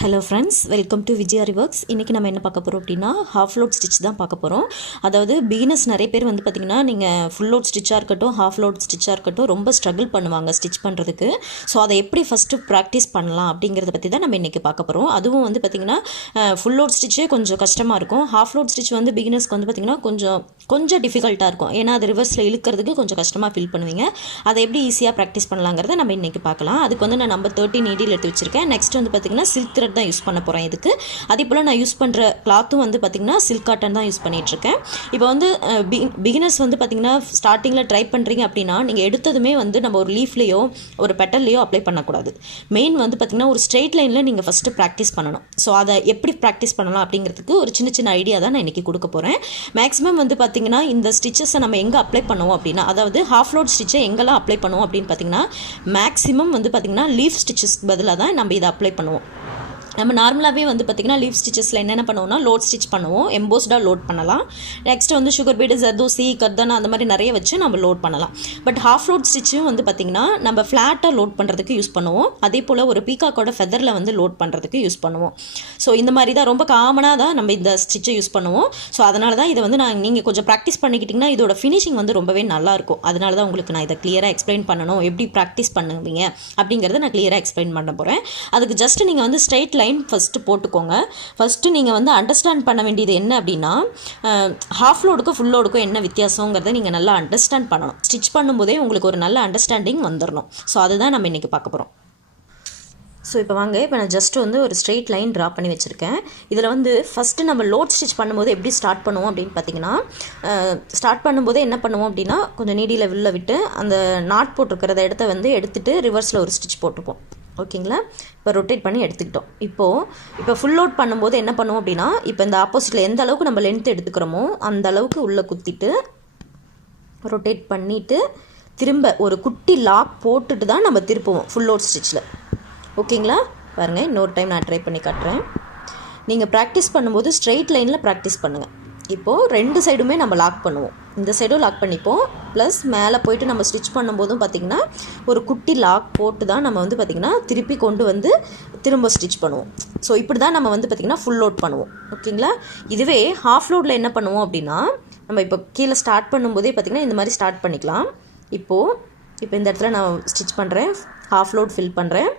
Hello friends, welcome to Viji aari works. இன்றைக்கி நம்ம என்ன பார்க்க போகிறோம் அப்படின்னா ஹாஃப் லோட் ஸ்டிச் தான் பார்க்க போகிறோம். அதாவது பிகினர்ஸ் நிறைய பேர் வந்து பார்த்திங்கன்னா நீங்கள் ஃபுல் லோட் ஸ்டிச்சாக இருக்கட்டும், ஹாஃப் லோட் ஸ்டிச்சாக இருக்கட்டும் ரொம்ப ஸ்ட்ரகிள் பண்ணுவாங்க ஸ்டிச் பண்ணுறதுக்கு. ஸோ அதை எப்படி ஃபஸ்ட்டு ப்ராக்டிஸ் பண்ணலாம் அப்படிங்கிறத பற்றி தான் நம்ம இன்றைக்கி பார்க்க போகிறோம். அதுவும் வந்து பார்த்திங்கன்னா ஃபுல் லோட் ஸ்டிச்சே கொஞ்சம் கஷ்டமாக இருக்கும். ஹாஃப் லோட் ஸ்டிச் வந்து பிகினர்ஸ்க்கு வந்து பார்த்திங்கன்னா கொஞ்சம் டிஃபிகல்ட்டாக இருக்கும். ஏன்னா அது ரிவர்ஸில் இழுக்கிறதுக்கு கொஞ்சம் கஷ்டமாக ஃபீல் பண்ணுவீங்க. அதை எப்படி ஈஸியாக ப்ராக்டிஸ் பண்ணலாங்கிறத நம்ம இன்றைக்கி பார்க்கலாம். அதுக்கு வந்து நான் நம்பர் 13 நீடில் எடுத்து வச்சுருக்கேன். நெக்ஸ்ட் வந்து பார்த்திங்கன்னா சில்க் த்ரெட் தான் யூஸ் பண்ண போகிறேன் இதுக்கு. அதே போல் நான் யூஸ் பண்ணுற கிளாத்தும் வந்து பார்த்திங்கன்னா சில்க் காட்டன் தான் யூஸ் பண்ணிகிட்ருக்கேன். இப்போ வந்து பிகினர்ஸ் வந்து பார்த்திங்கன்னா ஸ்டார்டிங்கில் ட்ரை பண்ணுறீங்க அப்படின்னா நீங்கள் எடுத்ததுமே வந்து நம்ம ஒரு லீஃப்லேயோ ஒரு பெட்டல்லையோ அப்ளை பண்ணக்கூடாது. மெயின் வந்து பார்த்திங்கன்னா ஒரு ஸ்ட்ரெயிட் லைனில் நீங்கள் ஃபஸ்ட்டு ப்ராக்டிஸ் பண்ணணும். ஸோ அதை எப்படி ப்ராக்டிஸ் பண்ணலாம் அப்படிங்கிறதுக்கு ஒரு சின்ன ஐடியா தான் நான் இன்றைக்கி கொடுக்க போகிறேன். மேக்ஸிமம் வந்து பார்த்திங்கன்னா இந்த ஸ்டிச்சஸை நம்ம எங்கே அப்ளை பண்ணுவோம் அப்படின்னா, அதாவது ஹாஃப் லோட் ஸ்டிச்சை எங்கெல்லாம் அப்ளை பண்ணுவோம் அப்படின்னு பார்த்திங்கன்னா மேக்ஸிமம் வந்து பார்த்திங்கன்னா லீஃப் ஸ்டிச்சஸ் பதிலாக தான் நம்ம இதை அப்ளை பண்ணுவோம். நம்ம நார்மலாகவே வந்து பார்த்திங்கன்னா லீஃப் ஸ்டிச்சஸில் என்னென்ன பண்ணுவோம்னா லோட் ஸ்டிச் பண்ணுவோம், எம்போஸ்டாக லோட் பண்ணலாம். நெக்ஸ்ட் வந்து சுகர் பீடு, ஜர்தோசி, கர்தானா அந்த மாதிரி நிறைய வச்சு நம்ம லோட் பண்ணலாம். பட் ஹாஃப் லோட் ஸ்டிச்சும் வந்து பார்த்திங்கன்னா நம்ம ஃப்ளாட்டாக லோட் பண்ணுறதுக்கு யூஸ் பண்ணுவோம். அதே போல் ஒரு பீகாக்கோட ஃபெதரில் வந்து லோட் பண்ணுறதுக்கு யூஸ் பண்ணுவோம். ஸோ இந்த மாதிரி தான் ரொம்ப காமனாக தான் நம்ம இந்த ஸ்டிச்சை யூஸ் பண்ணுவோம். ஸோ அதனால தான் இதை வந்து நீங்கள் கொஞ்சம் ப்ராக்டிஸ் பண்ணிக்கிட்டிங்கன்னா இதோட ஃபினிஷிங் வந்து ரொம்பவே நல்லாயிருக்கும். அதனால தான் உங்களுக்கு நான் இதை கிளியராக எக்ஸ்பிளைன் பண்ணணும், எப்படி ப்ராக்டிஸ் பண்ணுவீங்க அப்படிங்கிறத நான் கிளியராக எக்ஸ்பிளைன் பண்ண போகிறேன். அதுக்கு ஜஸ்ட் நீங்கள் வந்து ஸ்ட்ரெயிட் லைன் ஃபஸ்ட்டு போட்டுக்கோங்க. ஃபஸ்ட்டு நீங்கள் வந்து அண்டர்ஸ்டாண்ட் பண்ண வேண்டியது என்ன அப்படின்னா ஹாஃப் லோடுக்கும் ஃபுல் லோடுக்கும் என்ன வித்தியாசங்கிறத நீங்கள் நல்லா அண்டர்ஸ்டாண்ட் பண்ணணும். ஸ்டிச் பண்ணும்போதே உங்களுக்கு ஒரு நல்ல அண்டர்ஸ்டாண்டிங் வந்துடணும். ஸோ அதுதான் நம்ம இன்றைக்கி பார்க்க போகிறோம். ஸோ இப்போ நான் ஜஸ்ட் வந்து ஒரு ஸ்ட்ரெயிட் லைன் ட்ரா பண்ணி வச்சுருக்கேன். இதில் வந்து ஃபஸ்ட்டு நம்ம லோட் ஸ்டிச் பண்ணும்போது எப்படி ஸ்டார்ட் பண்ணுவோம் அப்படின்னு பார்த்தீங்கன்னா, ஸ்டார்ட் பண்ணும்போதே என்ன பண்ணுவோம் அப்படின்னா கொஞ்சம் நீடியில் வெளில விட்டு அந்த நாட் போட்டிருக்கிறத இடத்த வந்து எடுத்துகிட்டு ரிவர்ஸில் ஒரு ஸ்டிச் போட்டுப்போம். ஓகேங்களா? இப்போ ரொட்டேட் பண்ணி எடுத்துக்கிட்டோம். இப்போ ஃபுல் லோட் பண்ணும்போது என்ன பண்ணுவோம் அப்படின்னா, இப்போ இந்த ஆப்போசிட்டில் எந்த அளவுக்கு நம்ம லென்த் எடுத்துக்கிறோமோ அந்த அளவுக்கு உள்ளே குத்திட்டு ரொட்டேட் பண்ணிவிட்டு திரும்ப ஒரு குட்டி லாக் போட்டுட்டு தான் நம்ம திருப்புவோம் ஃபுல் லோட் ஸ்டிச்சில். ஓகேங்களா? பாருங்கள், இன்னொரு டைம் நான் ட்ரை பண்ணி காட்டுறேன். நீங்கள் ப்ராக்டிஸ் பண்ணும்போது ஸ்ட்ரெயிட் லைனில் ப்ராக்டிஸ் பண்ணுங்கள். இப்போது ரெண்டு சைடுமே நம்ம லாக் பண்ணுவோம். இந்த சைடும் லாக் பண்ணிப்போம், ப்ளஸ் மேலே போய்ட்டு நம்ம ஸ்டிச் பண்ணும்போதும் பார்த்திங்கன்னா ஒரு குட்டி லாக் போட்டு தான் நம்ம வந்து பார்த்திங்கன்னா திருப்பி கொண்டு வந்து திரும்ப ஸ்டிச் பண்ணுவோம். ஸோ இப்படி தான் நம்ம வந்து பார்த்திங்கன்னா ஃபுல் லோட் பண்ணுவோம். ஓகேங்களா? இதுவே ஹாஃப் லோடில் என்ன பண்ணுவோம் அப்படின்னா, நம்ம இப்போ கீழே ஸ்டார்ட் பண்ணும்போதே பார்த்திங்கன்னா இந்த மாதிரி ஸ்டார்ட் பண்ணிக்கலாம். இப்போ இந்த இடத்துல நான் ஸ்டிச் பண்ணுறேன், ஹாஃப் லோட் ஃபில் பண்ணுறேன்.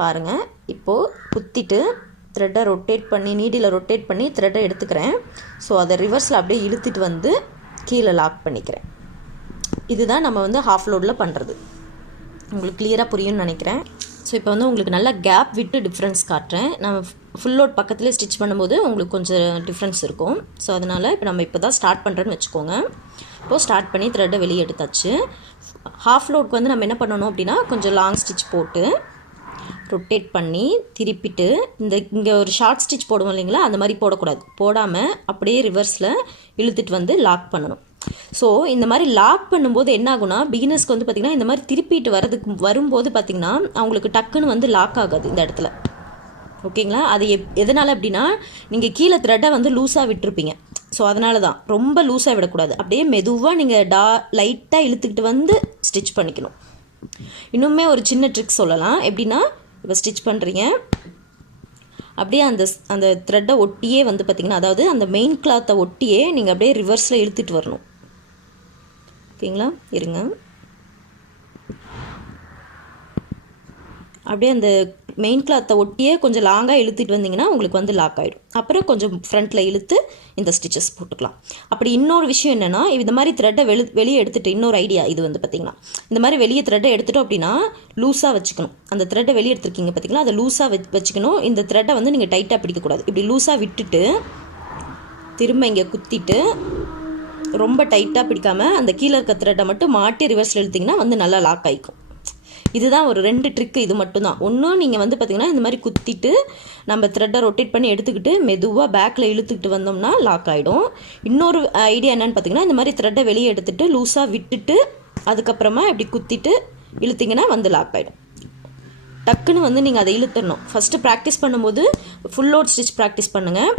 பாருங்கள், இப்போது குத்திட்டு த்ரெட்டை ரொட்டேட் பண்ணி நீடியில் ரொட்டேட் பண்ணி த்ரெட்டை எடுத்துக்கிறேன். ஸோ அதை ரிவர்ஸில் அப்படியே இழுத்துட்டு வந்து கீழே லாக் பண்ணிக்கிறேன். இதுதான் நம்ம வந்து ஹாஃப் லோடில் பண்ணுறது. உங்களுக்கு கிளியராக புரியும்னு நினைக்கிறேன். ஸோ இப்போ வந்து உங்களுக்கு நல்லா கேப் விட்டு டிஃப்ரென்ஸ் காட்டுறேன். நம்ம ஃபுல் லோட் பக்கத்துலேயே ஸ்டிச் பண்ணும்போது உங்களுக்கு கொஞ்சம் டிஃப்ரென்ஸ் இருக்கும். ஸோ அதனால் இப்போ தான் ஸ்டார்ட் பண்ணுறேன்னு வச்சுக்கோங்க. இப்போது ஸ்டார்ட் பண்ணி த்ரெட்டை வெளியே எடுத்தாச்சு. ஹாஃப் லோட்க்கு வந்து நம்ம என்ன பண்ணணும் அப்படின்னா கொஞ்சம் லாங் ஸ்டிச் போட்டு ரொட்டேட் பண்ணி திருப்பிட்டு இங்கே ஒரு ஷார்ட் ஸ்டிச் போடுவோம் இல்லைங்களா, அந்த மாதிரி போடக்கூடாது. போடாமல் அப்படியே ரிவர்ஸில் இழுத்துட்டு வந்து லாக் பண்ணணும். ஸோ இந்த மாதிரி லாக் பண்ணும்போது என்ன ஆகுனா, பிகினர்ஸ்க்கு வந்து பார்த்திங்கன்னா இந்த மாதிரி திருப்பிட்டு வரும்போது பார்த்திங்கன்னா அவங்களுக்கு டக்குன்னு வந்து லாக் ஆகாது இந்த இடத்துல. ஓகேங்களா? அது எதனால் அப்படின்னா நீங்கள் கீழே த்ரெட்டை வந்து லூஸாக விட்டுருப்பீங்க. ஸோ அதனால தான் ரொம்ப லூஸாக விடக்கூடாது. அப்படியே மெதுவாக நீங்கள் லைட்டாக இழுத்துக்கிட்டு வந்து ஸ்டிச் பண்ணிக்கணும். இன்னுமே ஒரு சின்ன ட்ரிக் சொல்லலாம். எப்படின்னா, இப்போ ஸ்டிச் பண்ணுறீங்க, அப்படியே அந்த த்ரெட்டை ஒட்டியே வந்து பார்த்திங்கன்னா, அதாவது அந்த மெயின் கிளாத்தை ஒட்டியே நீங்கள் அப்படியே ரிவர்ஸில் இழுத்துட்டு வரணும். ஓகேங்களா? இருங்க, அப்படியே அந்த மெயின் கிளாத்தை ஒட்டியே கொஞ்சம் லாங்காக இழுத்துட்டு வந்தீங்கன்னா உங்களுக்கு வந்து லாக் ஆகிடும். அப்புறம் கொஞ்சம் ஃப்ரண்ட்டில் இழுத்து இந்த ஸ்டிச்சஸ் போட்டுக்கலாம். அப்படி இன்னொரு விஷயம் என்னென்னா, இந்த மாதிரி த்ரெட்டை வெளியே எடுத்துகிட்டு இன்னொரு ஐடியா இது வந்து பார்த்திங்கன்னா, இந்த மாதிரி வெளியே த்ரெட்டை எடுத்துட்டோம் அப்படின்னா லூஸாக வச்சுக்கணும். அந்த த்ரெட்டை வெளியே எடுத்துருக்கீங்க பார்த்திங்களா, அதை லூஸாக வச்சுக்கணும். இந்த த்ரெட்டை வந்து நீங்கள் டைட்டாக பிடிக்கக்கூடாது. இப்படி லூஸாக விட்டுட்டு திரும்ப இங்கே குத்திட்டு ரொம்ப டைட்டாக பிடிக்காமல் அந்த கீழே இருக்க த்ரெட்டை மட்டும் மாட்டி ரிவர்ஸில் இழுத்திங்கன்னா வந்து நல்லா லாக் ஆகிக்கும். இதுதான் ஒரு 2 ட்ரிக்கு. இது மட்டும்தான். ஒன்றும் நீங்கள் வந்து பார்த்திங்கன்னா இந்த மாதிரி குத்திட்டு நம்ம த்ரெட்டை ரொட்டேட் பண்ணி எடுத்துக்கிட்டு மெதுவாக பேக்கில் இழுத்துக்கிட்டு வந்தோம்னா லாக் ஆகிடும். இன்னொரு ஐடியா என்னென்னு பார்த்திங்கன்னா, இந்த மாதிரி த்ரெட்டை வெளியே எடுத்துகிட்டு லூஸாக விட்டுட்டு அதுக்கப்புறமா இப்படி குத்திட்டு இழுத்திங்கன்னா வந்து லாக் ஆகிடும். டக்குன்னு வந்து நீங்கள் அதை இழுத்துடணும். ஃபஸ்ட்டு ப்ராக்டிஸ் பண்ணும்போது ஃபுல் லோட் ஸ்டிச் ப்ராக்டிஸ் பண்ணுங்கள்.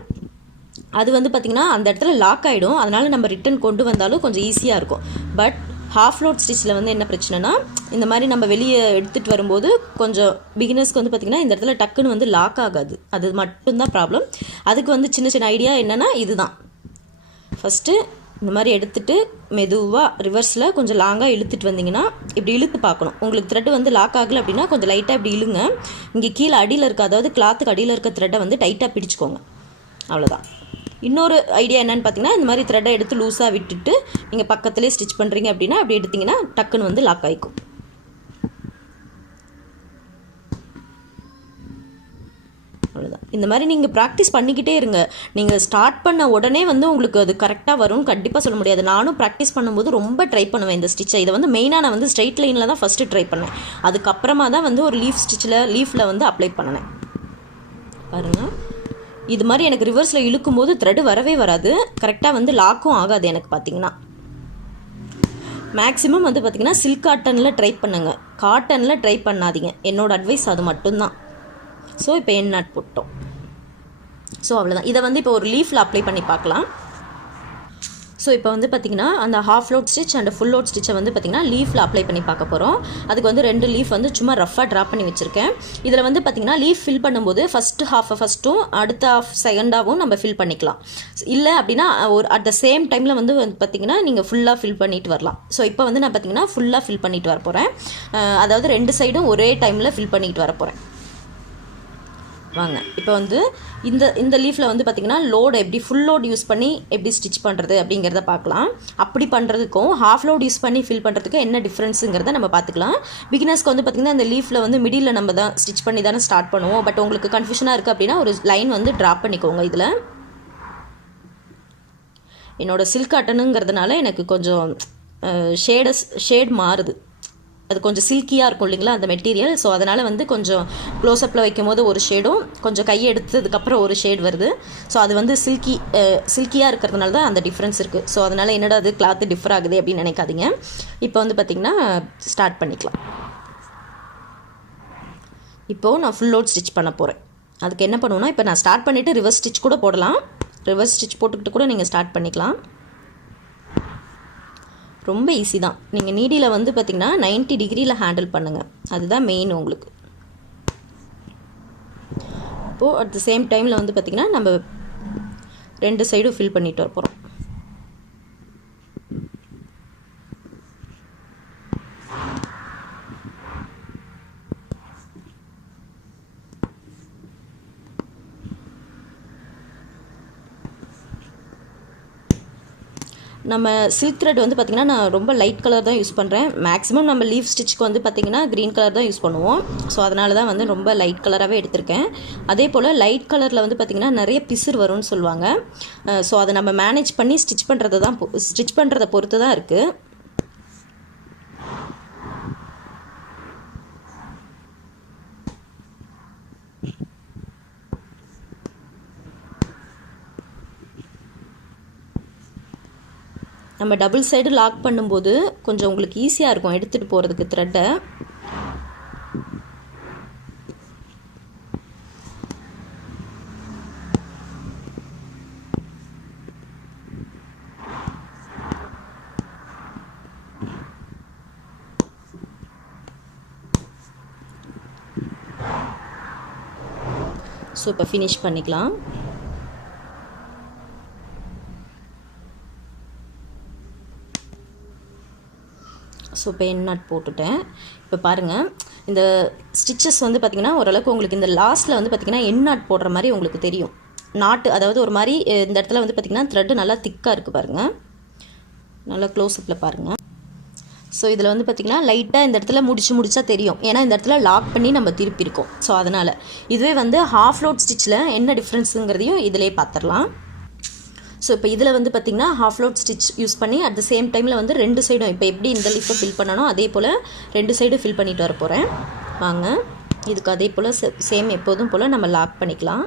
அது வந்து பார்த்திங்கன்னா அந்த இடத்துல லாக் ஆகிடும். அதனால் நம்ம ரிட்டன் கொண்டு வந்தாலும் கொஞ்சம் ஈஸியாக இருக்கும். பட் ஹாஃப் லோட் ஸ்டிச்சில் வந்து என்ன பிரச்சனைனா, இந்த மாதிரி நம்ம வெளியே எடுத்துகிட்டு வரும்போது கொஞ்சம் பிகினர்ஸ்க்கு வந்து பார்த்திங்கன்னா இந்த இடத்துல டக்குன்னு வந்து லாக் ஆகாது. அது மட்டும்தான் ப்ராப்ளம். அதுக்கு வந்து சின்ன சின்ன ஐடியா என்னென்னா இதுதான். ஃபஸ்ட்டு இந்த மாதிரி எடுத்துகிட்டு மெதுவாக ரிவர்ஸில் கொஞ்சம் லாங்காக இழுத்துட்டு வந்தீங்கன்னா இப்படி இழுத்து பார்க்கணும். உங்களுக்கு த்ரெட்டு வந்து லாக் ஆகலை அப்படின்னா கொஞ்சம் லைட்டாக இப்படி இழுங்க. இங்கே கீழே அடியில் இருக்க, அதாவது கிளாத்துக்கு அடியில் இருக்க த்ரெட்டை வந்து டைட்டாக பிடிச்சிக்கோங்க. அவ்வளோதான். இன்னொரு ஐடியா என்னென்னு பார்த்தீங்கன்னா, இந்த மாதிரி த்ரெட்டை எடுத்து லூஸாக விட்டுட்டு நீங்கள் பக்கத்துலேயே ஸ்டிச் பண்ணுறீங்க அப்படின்னா அப்படி எடுத்திங்கன்னா டக்குன்னு வந்து லாக் ஆகிக்கும். அவ்வளோதான். இந்த மாதிரி நீங்கள் ப்ராக்டிஸ் பண்ணிக்கிட்டே இருங்க. நீங்கள் ஸ்டார்ட் பண்ண உடனே வந்து உங்களுக்கு அது கரெக்டாக வரும்னு கண்டிப்பாக சொல்ல முடியாது. நானும் ப்ராக்டிஸ் பண்ணும்போது ரொம்ப ட்ரை பண்ணுவேன் இந்த ஸ்டிச்சை. இதை வந்து மெயினாக நான் வந்து ஸ்ட்ரைட் லைனில் தான் ஃபஸ்ட்டு ட்ரை பண்ணேன். அதுக்கப்புறமா தான் வந்து ஒரு லீஃபில் வந்து அப்ளை பண்ணினேன். பாருங்கள், இது மாதிரி எனக்கு ரிவர்ஸில் இழுக்கும்போது த்ரெட்டு வரவே வராது. கரெக்டாக வந்து லாக்கும் ஆகாது எனக்கு. பார்த்திங்கன்னா மேக்ஸிமம் வந்து பார்த்திங்கன்னா சில்க் காட்டனில் ட்ரை பண்ணுங்கள், காட்டனில் ட்ரை பண்ணாதீங்க. என்னோடய அட்வைஸ் அது மட்டும்தான். ஸோ இப்போ என் நாட் போட்டோம். ஸோ அவ்வளோதான். இதை வந்து இப்போ ஒரு லீஃபில் அப்ளை பண்ணி பார்க்கலாம். ஸோ இப்போ வந்து பார்த்திங்கன்னா அந்த half load stitch and full load ஸ்டிச்சை வந்து பார்த்திங்கன்னா லீஃபில் அப்ளை பண்ணி பார்க்க போகிறோம். அதுக்கு வந்து 2 லீஃப் வந்து சும்மா ரஃபாக ட்ரா பண்ணி வச்சுருக்கேன். இதில் வந்து பார்த்திங்கன்னா லீஃப் ஃபில் பண்ணும்போது ஃபஸ்ட்டு ஹாஃபை ஃபஸ்ட்டும் அடுத்த ஹாஃப் செகண்டாகவும் நம்ம ஃபில் பண்ணிக்கலாம். இல்லை அப்படின்னா ஒரு அட் த சேம் டைமில் வந்து பார்த்திங்கன்னா நீங்கள் ஃபுல்லாக ஃபில் பண்ணிட்டு வரலாம். ஸோ இப்போ வந்து நான் பார்த்திங்கன்னா ஃபுல்லாக ஃபில் பண்ணிட்டு வர போகிறேன். அதாவது 2 சைடும் ஒரே டைமில் ஃபில் பண்ணிட்டு வர போகிறேன். வாங்க, இப்போ வந்து இந்த லீஃபில் வந்து பார்த்திங்கன்னா லோடு எப்படி ஃபுல் லோட் யூஸ் பண்ணி எப்படி ஸ்டிச் பண்ணுறது அப்படிங்கிறத பார்க்கலாம். அப்படி பண்ணுறதுக்கும் ஹாஃப் லோட் யூஸ் பண்ணி ஃபில் பண்ணுறதுக்கு என்ன டிஃப்ரென்ஸுங்கிறத நம்ம பார்த்துக்கலாம். பிகினர்ஸ்க்கு வந்து பார்த்திங்கன்னா இந்த லீஃபில் வந்து மிடில் நம்ம தான் ஸ்டிச் பண்ணி தானே ஸ்டார்ட் பண்ணுவோம். பட் உங்களுக்கு கன்ஃபியூஷனாக இருக்குது அப்படின்னா ஒரு லைன் வந்து ட்ரா பண்ணிக்கோங்க. இதில் என்னோடய சில்க் காட்டனுங்கிறதுனால எனக்கு கொஞ்சம் ஷேட் மாறுது. அது கொஞ்சம் சில்கியாக இருக்கும் இல்லைங்களா அந்த மெட்டீரியல். ஸோ அதனால் வந்து கொஞ்சம் க்ளோஸ்அப்பில் வைக்கும் போது ஒரு ஷேடும், கொஞ்சம் கையை எடுத்ததுக்கப்புறம் ஒரு ஷேட் வருது. ஸோ அது வந்து சில்கியாக இருக்கிறதுனால தான் அந்த டிஃப்ரென்ஸ் இருக்குது. ஸோ அதனால் என்னடா அது கிளாத்து டிஃபர் ஆகுது அப்படின்னு நினைக்காதீங்க. இப்போ வந்து பார்த்திங்கன்னா ஸ்டார்ட் பண்ணிக்கலாம். இப்போது நான் ஃபுல் லோட் ஸ்டிச் பண்ண போகிறேன். அதுக்கு என்ன பண்ணுவோன்னா, இப்போ நான் ஸ்டார்ட் பண்ணிவிட்டு ரிவர்ஸ் ஸ்டிச் கூட போடலாம். ரிவர்ஸ் ஸ்டிச் போட்டுக்கிட்டு கூட நீங்கள் ஸ்டார்ட் பண்ணிக்கலாம். ரொம்ப ஈஸி தான். நீங்கள் நீடியில் வந்து பார்த்திங்கன்னா 90 டிகிரியில் ஹேண்டில் பண்ணுங்கள். அதுதான் மெயின் உங்களுக்கு. இப்போது அட் த சேம் டைமில் வந்து பார்த்திங்கன்னா நம்ம 2 சைடும் ஃபில் பண்ணிட்டு வர போகிறோம். நம்ம சில்க் த்ரெட் வந்து பார்த்திங்கன்னா நான் ரொம்ப லைட் கலர் தான் யூஸ் பண்ணுறேன். மேக்ஸிமம் நம்ம லீஃப் ஸ்டிச்சுக்கு வந்து பார்த்திங்கன்னா க்ரீன் கலர் தான் யூஸ் பண்ணுவோம். ஸோ அதனால தான் வந்து ரொம்ப லைட் கலராகவே எடுத்திருக்கேன். அதே போல் லைட் கலரில் வந்து பார்த்திங்கன்னா நிறைய பிசுறு வரும்னு சொல்லுவாங்க. ஸோ அதை நம்ம மேனேஜ் பண்ணி ஸ்டிச் பண்ணுறதை பொறுத்து தான் இருக்குது. நம்ம டபுள் சைடு லாக் பண்ணும்போது கொஞ்சம் உங்களுக்கு ஈஸியாக இருக்கும் எடுத்துகிட்டு போகிறதுக்கு த்ரெட்டை. ஸோ இப்போ ஃபினிஷ் பண்ணிக்கலாம். ஸோ இப்போ என் நாட் போட்டுட்டேன். இப்போ பாருங்கள், இந்த ஸ்டிச்சஸ் வந்து பார்த்திங்கன்னா ஓரளவுக்கு உங்களுக்கு இந்த லாஸ்ட்டில் வந்து பார்த்திங்கன்னா என் நாட் போடுற மாதிரி உங்களுக்கு தெரியும். நாட்டு அதாவது ஒரு மாதிரி இந்த இடத்துல வந்து பார்த்திங்கன்னா த்ரெட்டு நல்லா திக்காக இருக்குது பாருங்கள். நல்லா க்ளோஸ்அப்பில் பாருங்கள். ஸோ இதில் வந்து பார்த்திங்கன்னா லைட்டாக இந்த இடத்துல முடிச்சா தெரியும். ஏன்னா இந்த இடத்துல லாக் பண்ணி நம்ம திருப்பியிருக்கோம். ஸோ அதனால் இதுவே வந்து ஹாஃப் லோட் ஸ்டிச்சில் என்ன டிஃப்ரென்ஸுங்கிறதையும் இதிலே பார்த்துடலாம். ஸோ இப்போ இதில் வந்து பார்த்திங்கன்னா ஹாஃப் லோட் ஸ்டிச் யூஸ் பண்ணி அட் த சேம் டைமில் வந்து 2 சைடும் இப்போ எப்படி இந்த லீஃபை ஃபில் பண்ணணும் அதே போல் 2 சைடும் ஃபில் பண்ணிட்டு வர போகிறேன். வாங்க, இதுக்கு அதே போல் சேம் எப்போதும் போல் நம்ம லாக் பண்ணிக்கலாம்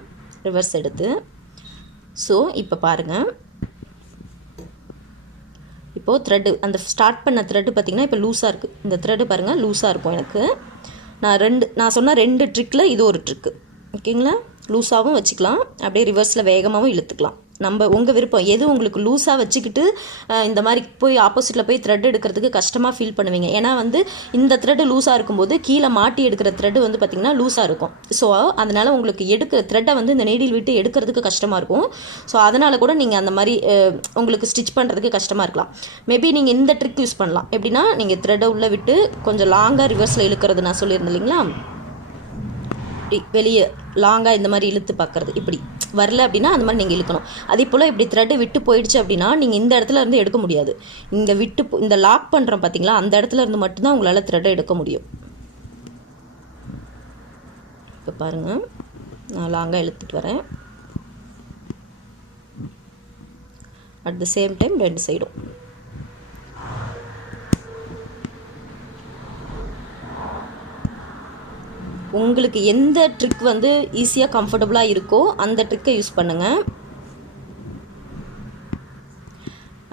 ரிவர்ஸ் எடுத்து. ஸோ இப்போ பாருங்கள், இப்போது த்ரெட்டு அந்த ஸ்டார்ட் பண்ண த்ரெட்டு பார்த்திங்கன்னா இப்போ லூஸாக இருக்குது. இந்த த்ரெட்டு பாருங்கள் லூஸாக இருக்கும் எனக்கு. நான் சொன்ன 2 ட்ரிக்கில் இது ஒரு ட்ரிக்கு. ஓகேங்களா? லூஸாகவும் வச்சுக்கலாம், அப்படியே ரிவர்ஸில் வேகமாகவும் இழுத்துக்கலாம். நம்ம உங்கள் விருப்பம் எது உங்களுக்கு லூஸாக வச்சுக்கிட்டு இந்த மாதிரி போய் ஆப்போசிட்டில் போய் த்ரெட் எடுக்கிறதுக்கு கஷ்டமாக ஃபீல் பண்ணுவீங்க. ஏன்னா வந்து இந்த த்ரெட்டு லூஸாக இருக்கும்போது கீழே மாட்டி எடுக்கிற த்ரெட்டு வந்து பார்த்திங்கன்னா லூஸாக இருக்கும். ஸோ அதனால் உங்களுக்கு எடுக்கிற த்ரெட்டை வந்து இந்த நீடில் விட்டு எடுக்கிறதுக்கு கஷ்டமாக இருக்கும். ஸோ அதனால் கூட நீங்கள் அந்த மாதிரி உங்களுக்கு ஸ்டிச் பண்ணுறதுக்கு கஷ்டமாக இருக்கலாம். மேபி நீங்கள் இந்த ட்ரிக் யூஸ் பண்ணலாம். எப்படின்னா நீங்கள் த்ரெட்டை உள்ளே விட்டு கொஞ்சம் லாங்காக ரிவர்ஸில் இழுக்கிறது நான் சொல்லியிருந்தேன் இல்லைங்களா, வெளியே லாங்காக இந்த மாதிரி இழுத்து பார்க்குறது. இப்படி வரல அப்படின்னா அந்த மாதிரி நீங்கள் இழுக்கணும். அதே போல் இப்படி த்ரெட்டு விட்டு போயிடுச்சு அப்படின்னா நீங்கள் இந்த இடத்துல இருந்து எடுக்க முடியாது. இங்கே விட்டு இந்த லாக் பண்ணுறோம் பார்த்தீங்களா, அந்த இடத்துல இருந்து மட்டும்தான் உங்களால் த்ரெட்டை எடுக்க முடியும். இப்போ பாருங்கள், நான் லாங்காக இழுத்துட்டு வரேன். அட் த சேம் டைம் 2 சைடும் உங்களுக்கு எந்த ட்ரிக் வந்து ஈஸியாக கம்ஃபர்டபுளாக இருக்கோ அந்த ட்ரிக்கை யூஸ் பண்ணுங்கள்.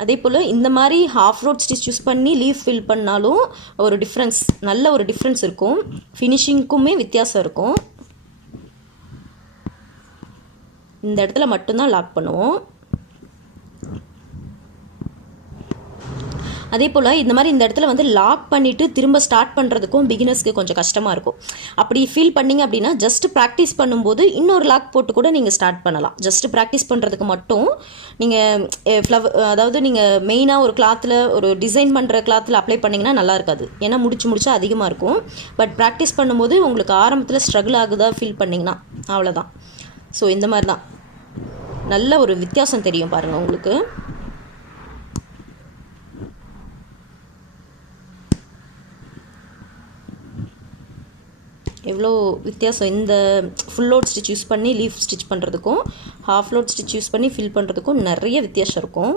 அதே போல் இந்த மாதிரி ஹாஃப் ரோட் ஸ்டிச் யூஸ் பண்ணி லீஃப் ஃபில் பண்ணாலும் ஒரு டிஃப்ரென்ஸ், நல்ல ஒரு டிஃப்ரென்ஸ் இருக்கும். ஃபினிஷிங்க்குமே வித்தியாசம் இருக்கும். இந்த இடத்துல மட்டும்தான் லாக் பண்ணுவோம். அதே போல் இந்த மாதிரி இந்த இடத்துல வந்து லாக் பண்ணிவிட்டு திரும்ப ஸ்டார்ட் பண்ணுறதுக்கும் பிகினர்ஸ்க்கு கொஞ்சம் கஷ்டமாக இருக்கும். அப்படி ஃபீல் பண்ணிங்க அப்படின்னா ஜஸ்ட் ப்ராக்டிஸ் பண்ணும்போது இன்னொரு லாக் போட்டு கூட நீங்கள் ஸ்டார்ட் பண்ணலாம். ஜஸ்ட் ப்ராக்டிஸ் பண்ணுறதுக்கு மட்டும் நீங்கள் அதாவது நீங்கள் மெயினாக ஒரு கிளாத்தில் ஒரு டிசைன் பண்ணுற கிளாத்தில் அப்ளை பண்ணிங்கன்னா நல்லா இருக்காது. ஏன்னா முடிச்சா அதிகமாக இருக்கும். பட் ப்ராக்டிஸ் பண்ணும்போது உங்களுக்கு ஆரம்பத்தில் ஸ்ட்ரகிள் ஆகுதா ஃபீல் பண்ணிங்கன்னா அவ்வளோதான். ஸோ இந்த மாதிரி தான் நல்ல ஒரு வித்தியாசம் தெரியும் பாருங்கள் உங்களுக்கு. எவ்வளோ வித்தியாசம் இந்த ஃபுல் லோட் ஸ்டிச் யூஸ் பண்ணி லீஃப் ஸ்டிச் பண்ணுறதுக்கும் ஹாஃப் லோட் ஸ்டிச் யூஸ் பண்ணி ஃபில் பண்ணுறதுக்கும் நிறைய வித்தியாசம் இருக்கும்.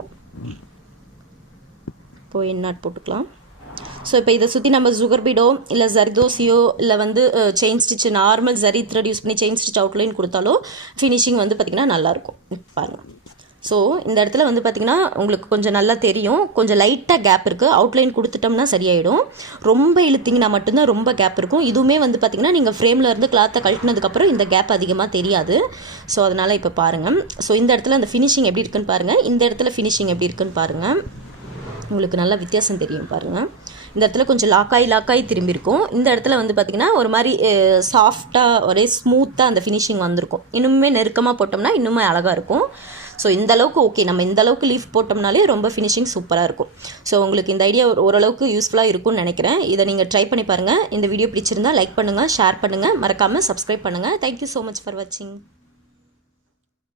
இப்போ என்னாட் போட்டுக்கலாம். ஸோ இப்போ இதை சுற்றி நம்ம சுகர் பீடோ இல்லை ஜரிதோசியோ இல்லை வந்து chain stitch normal zari thread use பண்ணி செயின் ஸ்டிச் அவுட்லைன் கொடுத்தாலும் ஃபினிஷிங் வந்து பார்த்திங்கன்னா நல்லாயிருக்கும். பாருங்கள். ஸோ இந்த இடத்துல வந்து பார்த்திங்கன்னா உங்களுக்கு கொஞ்சம் நல்லா தெரியும், கொஞ்சம் லைட்டாக கேப் இருக்குது. அவுட்லைன் கொடுத்துட்டோம்னா சரியாயிடும். ரொம்ப இழுத்திங்கன்னா மட்டும்தான் ரொம்ப கேப் இருக்கும். இதுவுமே வந்து பார்த்திங்கன்னா நீங்கள் ஃப்ரேமில் இருந்து கிளாத்தை கழட்டினதுக்கப்புறம் இந்த கேப் அதிகமாக தெரியாது. ஸோ அதனால் இப்போ பாருங்கள். ஸோ இந்த இடத்துல அந்த ஃபினிஷிங் எப்படி இருக்குன்னு பாருங்கள், இந்த இடத்துல ஃபினிஷிங் எப்படி இருக்குன்னு பாருங்கள். உங்களுக்கு நல்லா வித்தியாசம் தெரியும் பாருங்கள். இந்த இடத்துல கொஞ்சம் லாக்காய் திரும்பி இருக்கும். இந்த இடத்துல வந்து பார்த்திங்கன்னா ஒரு மாதிரி சாஃப்டாக ஒரே ஸ்மூத்தாக அந்த ஃபினிஷிங் வந்திருக்கும். இன்னுமே நெருக்கமாக போட்டோம்னா இன்னுமே அழகாக இருக்கும். ஸோ இந்த அளவுக்கு ஓகே, நம்ம இந்த அளவுக்கு லீஃப் போட்டோம்னாலே ரொம்ப ஃபினிஷிங் சூப்பராக இருக்கும். ஸோ உங்களுக்கு இந்த ஐடியா ஓரளவுக்கு யூஸ்ஃபுல்லாக இருக்கும்னு நினைக்கிறேன். இதை நீங்கள் ட்ரை பண்ணி பாருங்கள். இந்த வீடியோ பிடிச்சிருந்தால் லைக் பண்ணுங்கள், ஷேர் பண்ணுங்கள், மறக்காமல் சப்ஸ்கிரைப் பண்ணுங்கள். தேங்க்யூ ஸோ மச் ஃபார் வாட்சிங்.